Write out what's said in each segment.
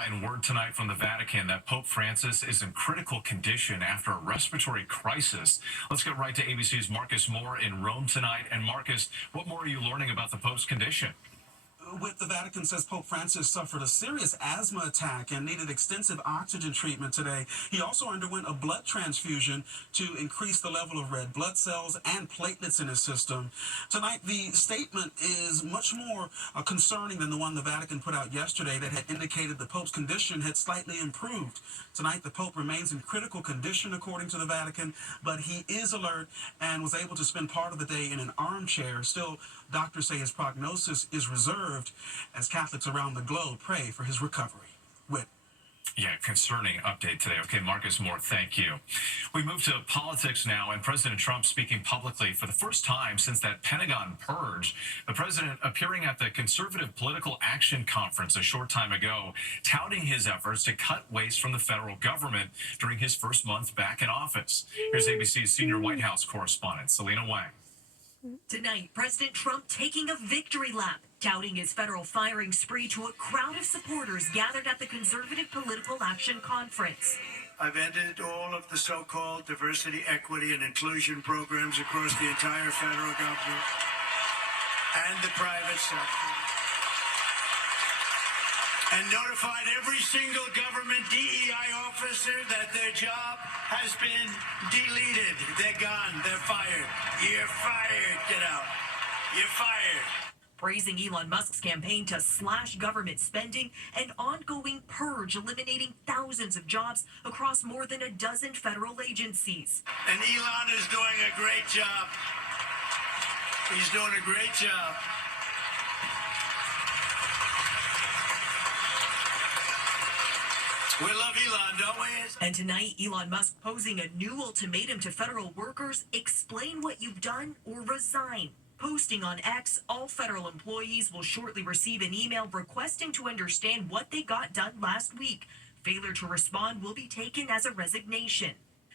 now, and word tonight from the Vatican that Pope Francis is in critical condition after a respiratory crisis. Let's get right to ABC's Marcus Moore in Rome tonight. And Marcus, what more are you learning about the Pope's condition? The Vatican says Pope Francis suffered a serious asthma attack and needed extensive oxygen treatment today. He also underwent a blood transfusion to increase the level of red blood cells and platelets in his system. Tonight, the statement is much more concerning than the one the Vatican put out yesterday that had indicated the Pope's condition had slightly improved. Tonight, the Pope remains in critical condition, according to the Vatican, but he is alert and was able to spend part of the day in an armchair. Still, doctors say his prognosis is reserved as Catholics around the globe pray for his recovery. Yeah, concerning update today. Okay, Marcus Moore, thank you. We move to politics now, and President Trump speaking publicly for the first time since that Pentagon purge. The president appearing at the Conservative Political Action Conference a short time ago, touting his efforts to cut waste from the federal government during his first month back in office. Here's ABC's senior White House correspondent, Selena Wang. Tonight, President Trump taking a victory lap, touting his federal firing spree to a crowd of supporters gathered at the Conservative Political Action Conference. I've ended all of the so-called diversity, equity, and inclusion programs across the entire federal government and the private sector, and notified every single government DEI officer that their job has been deleted. They're gone. They're fired. You're fired. Get out. You're fired. Praising Elon Musk's campaign to slash government spending and ongoing purge, eliminating thousands of jobs across more than a dozen federal agencies. And Elon is doing a great job. He's doing a great job. We love Elon, don't we? And tonight, Elon Musk posing a new ultimatum to federal workers: explain what you've done or resign. Posting on X, all federal employees will shortly receive an email requesting to understand what they got done last week. Failure to respond will be taken as a resignation.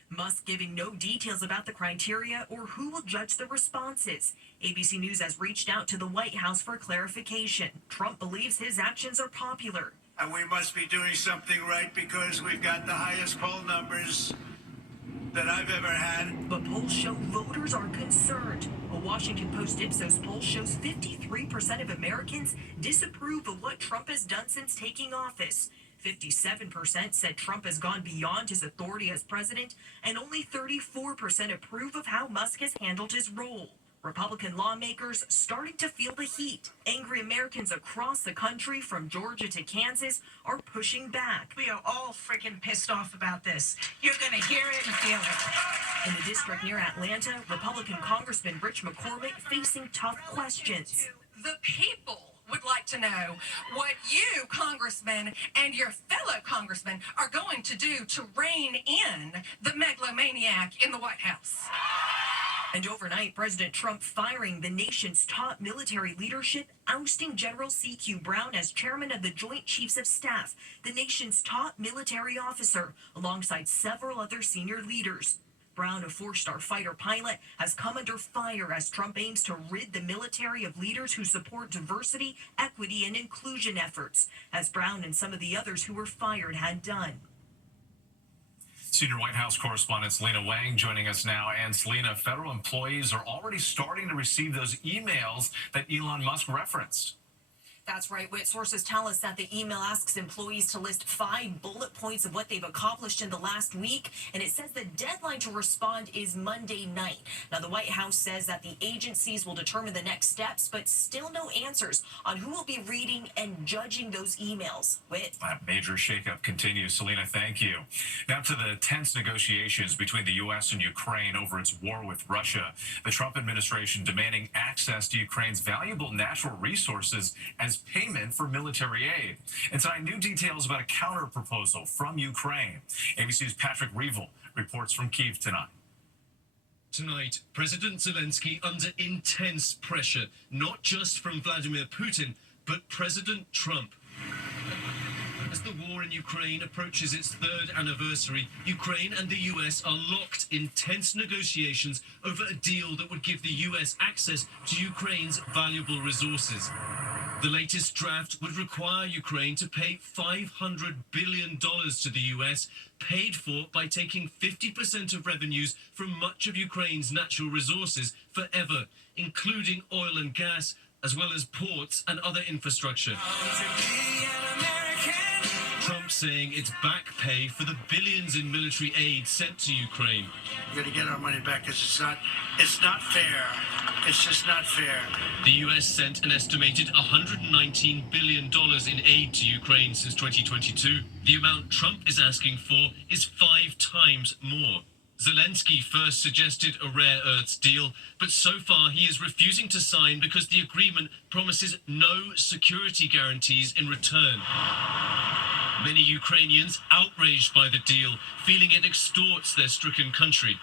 Musk giving no details about the criteria or who will judge the responses. ABC News has reached out to the White House for clarification. Trump believes his actions are popular. And we must be doing something right because we've got the highest poll numbers that I've ever had. But polls show voters are concerned. A Washington Post Ipsos poll shows 53% of Americans disapprove of what Trump has done since taking office. 57% said Trump has gone beyond his authority as president, and only 34% approve of how Musk has handled his role. Republican lawmakers starting to feel the heat. Angry Americans across the country, from Georgia to Kansas, are pushing back. We are all freaking pissed off about this. You're going to hear it and feel it. In the district near Atlanta, Republican Congressman Rich McCormick facing tough questions. The people would like to know what you, congressmen, and your fellow congressmen are going to do to rein in the megalomaniac in the White House. And overnight, President Trump firing the nation's top military leadership, ousting General C.Q. Brown as chairman of the Joint Chiefs of Staff, the nation's top military officer, alongside several other senior leaders. Brown, a four-star fighter pilot, has come under fire as Trump aims to rid the military of leaders who support diversity, equity, and inclusion efforts, as Brown and some of the others who were fired had done. Senior White House correspondent Selena Wang joining us now. And Selena, federal employees are already starting to receive those emails that Elon Musk referenced. That's right, Whit. Sources tell us that the email asks employees to list 5 bullet points of what they've accomplished in the last week, and it says the deadline to respond is Monday night. Now, the White House says that the agencies will determine the next steps, but still no answers on who will be reading and judging those emails. Whit. That major shakeup continues. Selena, thank you. Now to the tense negotiations between the U.S. and Ukraine over its war with Russia. The Trump administration demanding access to Ukraine's valuable natural resources as payment for military aid. And tonight, new details about a counter-proposal from Ukraine. ABC's Patrick Reevell reports from Kyiv tonight. Tonight, President Zelensky under intense pressure, not just from Vladimir Putin, but President Trump. As the war in Ukraine approaches its 3rd anniversary, Ukraine and the US are locked in tense negotiations over a deal that would give the US access to Ukraine's valuable resources. The latest draft would require Ukraine to pay $500 billion to the US, paid for by taking 50% of revenues from much of Ukraine's natural resources forever, including oil and gas, as well as ports and other infrastructure. Trump saying it's back pay for the billions in military aid sent to Ukraine. We're going to get our money back because it's not fair. It's just not fair. The US sent an estimated $119 billion in aid to Ukraine since 2022. The amount Trump is asking for is 5 times more. Zelensky first suggested a rare earths deal, but so far he is refusing to sign because the agreement promises no security guarantees in return. Many Ukrainians outraged by the deal, feeling it extorts their stricken country.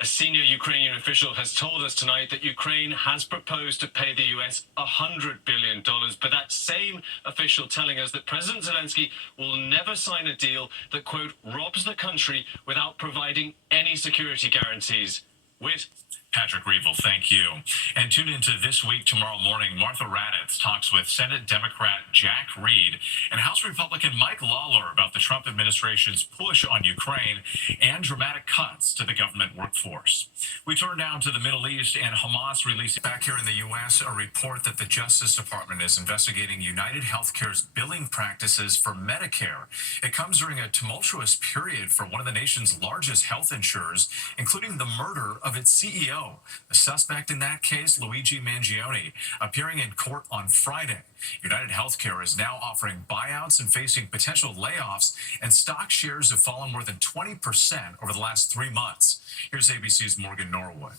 A senior Ukrainian official has told us tonight that Ukraine has proposed to pay the US $100 billion, but that same official telling us that President Zelensky will never sign a deal that, quote, robs the country without providing any security guarantees. With Patrick Reevell, thank you. And tune into This Week tomorrow morning. Martha Raddatz talks with Senate Democrat Jack Reed and House Republican Mike Lawler about the Trump administration's push on Ukraine and dramatic cuts to the government workforce. We turn now to the Middle East, and Hamas released back here in the U.S. a report that the Justice Department is investigating United Healthcare's billing practices for Medicare. It comes during a tumultuous period for one of the nation's largest health insurers, including the murder of its CEO. The suspect in that case, Luigi Mangione, appearing in court on Friday. United Healthcare is now offering buyouts and facing potential layoffs, and stock shares have fallen more than 20% over the last 3 months. Here's ABC's Morgan Norwood.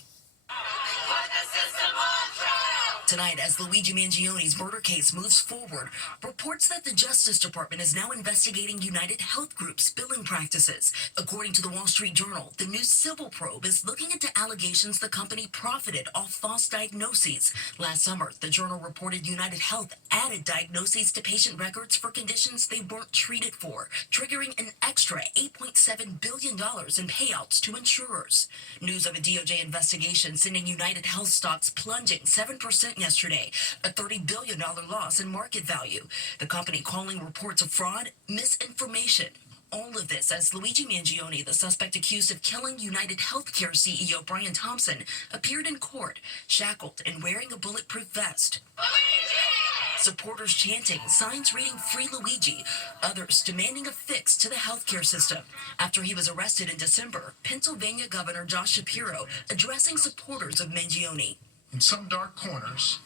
Tonight, as Luigi Mangione's murder case moves forward, reports that the Justice Department is now investigating United Health Group's billing practices. According to the Wall Street Journal, the new civil probe is looking into allegations the company profited off false diagnoses. Last summer, the Journal reported United Health added diagnoses to patient records for conditions they weren't treated for, triggering an extra $8.7 billion in payouts to insurers. News of a DOJ investigation sending United Health stocks plunging 7% yesterday, a $30 billion loss in market value. The company calling reports of fraud misinformation. All of this as Luigi Mangione, the suspect accused of killing United Healthcare CEO Brian Thompson, appeared in court, shackled and wearing a bulletproof vest. Luigi! Supporters chanting, signs reading "Free Luigi," others demanding a fix to the healthcare system. After he was arrested in December, Pennsylvania Governor Josh Shapiro addressing supporters of Mangione. In some dark corners,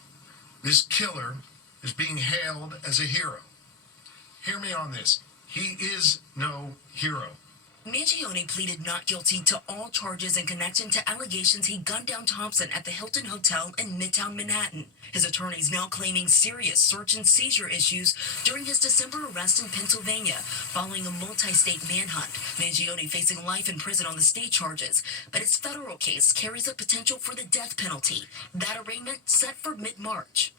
this killer is being hailed as a hero. Hear me on this. He is no hero. Mangione pleaded not guilty to all charges in connection to allegations he gunned down Thompson at the Hilton Hotel in Midtown Manhattan. His attorneys now claiming serious search and seizure issues during his December arrest in Pennsylvania following a multi-state manhunt. Mangione facing life in prison on the state charges, but his federal case carries a potential for the death penalty. That arraignment set for mid-March.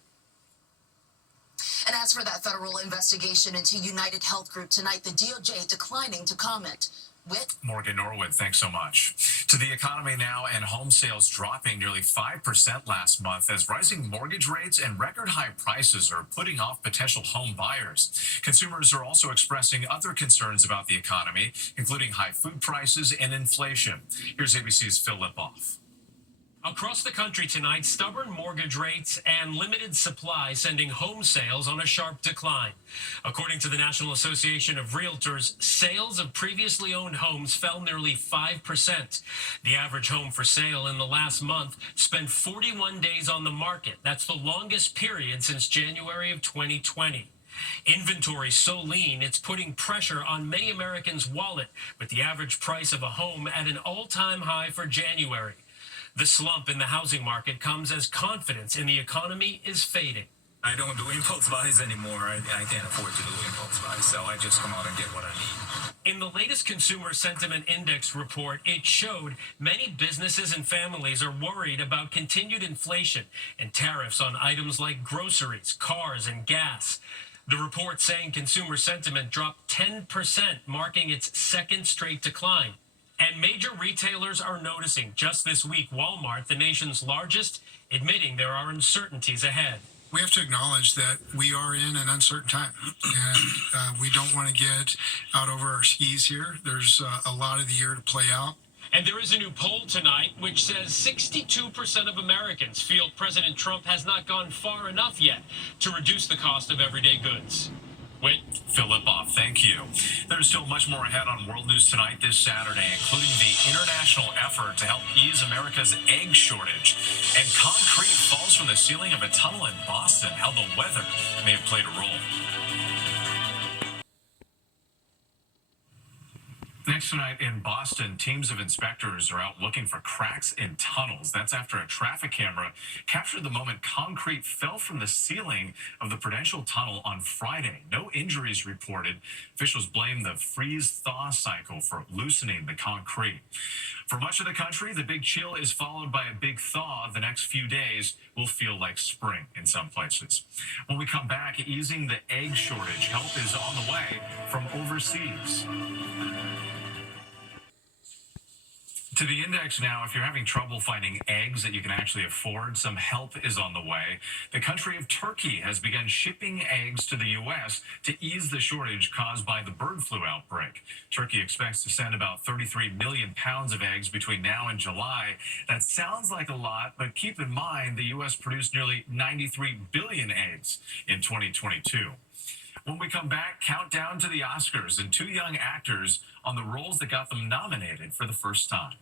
And as for that federal investigation into United Health Group tonight, the DOJ declining to comment. With Morgan Norwood, thanks so much. To the economy now, and home sales dropping nearly 5% last month as rising mortgage rates and record high prices are putting off potential home buyers. Consumers are also expressing other concerns about the economy, including high food prices and inflation. Here's ABC's Phil Lipoff. Across the country tonight, stubborn mortgage rates and limited supply sending home sales on a sharp decline. According to the National Association of Realtors, sales of previously owned homes fell nearly 5%. The average home for sale in the last month spent 41 days on the market. That's the longest period since January of 2020. Inventory so lean, it's putting pressure on many Americans' wallet, with the average price of a home at an all-time high for January. The slump in the housing market comes as confidence in the economy is fading. I don't do impulse buys anymore. I can't afford to do impulse buys, so I just come out and get what I need. In the latest Consumer Sentiment Index report, it showed many businesses and families are worried about continued inflation and tariffs on items like groceries, cars, and gas. The report saying consumer sentiment dropped 10%, marking its second straight decline. And major retailers are noticing. Just this week, Walmart, the nation's largest, admitting there are uncertainties ahead. We have to acknowledge that we are in an uncertain time, and we don't want to get out over our skis here. There's a lot of the year to play out. And there is a new poll tonight which says 62% of Americans feel President Trump has not gone far enough yet to reduce the cost of everyday goods. Wait, Philip off. Thank you. There's still much more ahead on World News Tonight this Saturday, including the international effort to help ease America's egg shortage. And concrete falls from the ceiling of a tunnel in Boston. How the weather may have played a role. Next tonight in Boston, teams of inspectors are out looking for cracks in tunnels. That's after a traffic camera captured the moment concrete fell from the ceiling of the Prudential Tunnel on Friday. No injuries reported. Officials blame the freeze-thaw cycle for loosening the concrete. For much of the country, the big chill is followed by a big thaw. The next few days will feel like spring in some places. When we come back, easing the egg shortage. Help is on the way from overseas. To the index now, if you're having trouble finding eggs that you can actually afford, some help is on the way. The country of Turkey has begun shipping eggs to the U.S. to ease the shortage caused by the bird flu outbreak. Turkey expects to send about 33 million pounds of eggs between now and July. That sounds like a lot, but keep in mind the U.S. produced nearly 93 billion eggs in 2022. When we come back, countdown to the Oscars and two young actors on the roles that got them nominated for the first time.